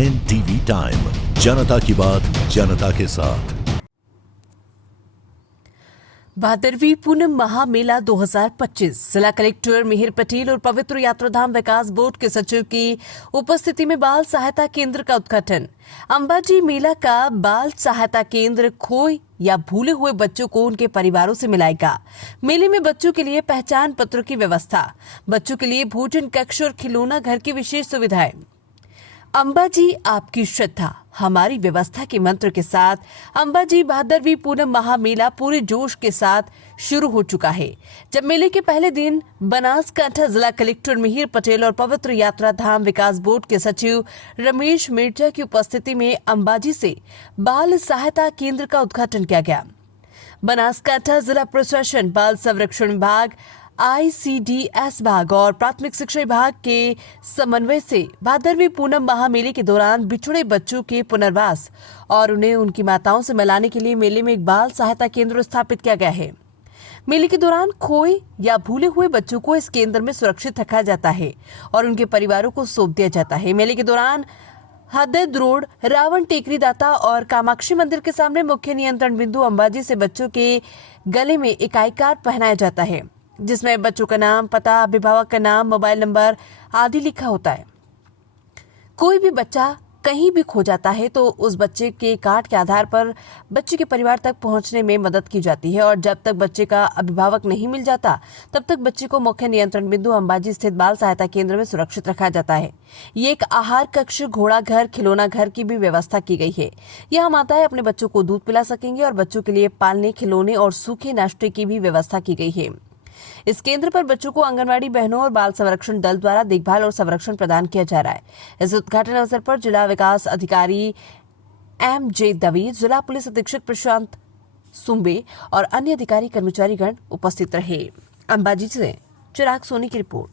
NTV time, जनता की बात जनता के साथ। 12वीं पूनम महामेला 2025 जिला कलेक्टर मिहिर पटेल और पवित्र यात्राधाम विकास बोर्ड के सचिव की उपस्थिति में बाल सहायता केंद्र का उद्घाटन। अंबाजी मेला का बाल सहायता केंद्र खोए या भूले हुए बच्चों को उनके परिवारों से मिलाएगा। मेले में बच्चों के लिए पहचान पत्र की व्यवस्था, बच्चों के लिए भोजन कक्ष और खिलौना घर की विशेष सुविधाएं। अंबाजी आपकी श्रद्धा हमारी व्यवस्था के मंत्र के साथ अंबाजी 12वीं पूनम महामेला पूरे जोश के साथ शुरू हो चुका है। जब मेले के पहले दिन बनासकांठा जिला कलेक्टर मिहिर पटेल और पवित्र यात्राधाम विकास बोर्ड के सचिव रमेश मिर्जा की उपस्थिति में अंबाजी से बाल सहायता केंद्र का उद्घाटन किया गया। बनासकांठा जिला प्रशासन, बाल संरक्षण विभाग, ICDS विभाग और प्राथमिक शिक्षा विभाग के समन्वय से 12वीं पूनम महामेले के दौरान बिछड़े बच्चों के पुनर्वास और उन्हें उनकी माताओं से मिलाने के लिए मेले में एक बाल सहायता केंद्र स्थापित किया गया है। मेले के दौरान खोए या भूले हुए बच्चों को इस केंद्र में सुरक्षित रखा जाता है और उनके परिवारों को सौंप दिया जाता है। मेले के दौरान हदद रोड, रावण टेकरी दाता और कामाक्षी मंदिर के सामने मुख्य नियंत्रण बिंदु अंबाजी से बच्चों के गले में एक आई कार्ड पहनाया जाता है जिसमें बच्चों का नाम, पता, अभिभावक का नाम, मोबाइल नंबर आदि लिखा होता है। कोई भी बच्चा कहीं भी खो जाता है तो उस बच्चे के कार्ड के आधार पर बच्चे के परिवार तक पहुंचने में मदद की जाती है और जब तक बच्चे का अभिभावक नहीं मिल जाता तब तक बच्चे को मुख्य नियंत्रण बिंदु अंबाजी स्थित बाल सहायता केंद्र में सुरक्षित रखा जाता है। ये एक आहार कक्ष, घोड़ा घर, खिलौना घर की भी व्यवस्था की गई है। यहाँ माताएं अपने बच्चों को दूध पिला सकेंगे और बच्चों के लिए पालने, खिलौने और सूखे नाश्ते की भी व्यवस्था की गई है। इस केंद्र पर बच्चों को आंगनवाड़ी बहनों और बाल संरक्षण दल द्वारा देखभाल और संरक्षण प्रदान किया जा रहा है। इस उद्घाटन अवसर पर जिला विकास अधिकारी MJ दवी, जिला पुलिस अधीक्षक प्रशांत सुंबे और अन्य अधिकारी कर्मचारीगण उपस्थित रहे। अंबाजी से चिराग सोनी की रिपोर्ट।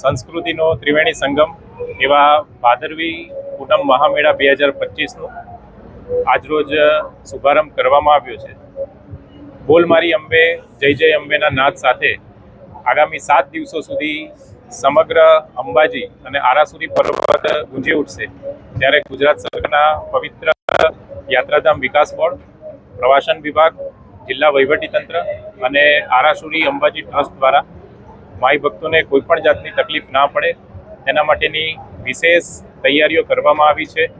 संस्कृतिनो त्रिवेणी संगम एवा 12वी पूनम महामेळा 2025 નો આજરોજ શુભારંભ કરવામાં આવ્યો છે। બોલ મારી અંબે, જય જય અંબેના નાદ સાથે આગામી 7 દિવસો સુધી સમગ્ર અંબાજી અને આરાસુરી પર્વત ગુંજી ઉઠશે। ત્યારે ગુજરાત સરકારના પવિત્ર યાત્રાધામ વિકાસ બોર્ડ, પ્રવાસન વિભાગ, જિલ્લા વહીવટીતંત્ર અને આરાસુરી અંબાજી ટ્રસ્ટ દ્વારા માઈ ભક્તોને કોઈપણ જાતની તકલીફ ના પડે તેના માટેની વિશેષ તૈયારીઓ કરવામાં આવી છે।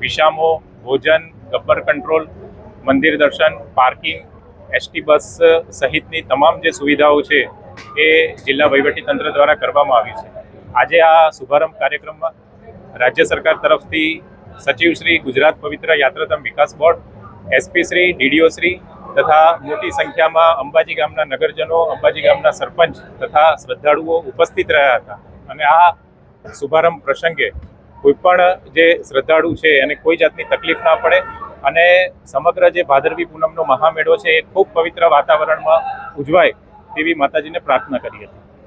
વિસામો, ભોજન, ગબ્બર કંટ્રોલ, મંદિર દર્શન, પાર્કિંગ, ST બસ સહિતની તમામ જે સુવિધાઓ છે એ જિલ્લા વહીવટીતંત્ર દ્વારા કરવામાં આવી છે। આજે આ શુભારંભ કાર્યક્રમમાં રાજ્ય સરકાર તરફથી સચિવશ્રી, ગુજરાત પવિત્ર યાત્રાધામ વિકાસ board, SP Shri, DDO Shri તથા મોટી સંખ્યામાં અંબાજી ગામના નગરજનો, અંબાજી ગામના સરપંચ તથા શ્રદ્ધાળુઓ ઉપસ્થિત રહ્યા હતા અને આ શુભારંભ પ્રસંગે કોઈપણ જે શ્રદ્ધાળુ છે એને કોઈ જાતની તકલીફ ના પડે અને સમગ્ર જે 12વી પૂનમનો મહામેળો છે એ ખૂબ પવિત્ર વાતાવરણમાં ઉજવાય તેવી માતાજીને પ્રાર્થના કરી હતી।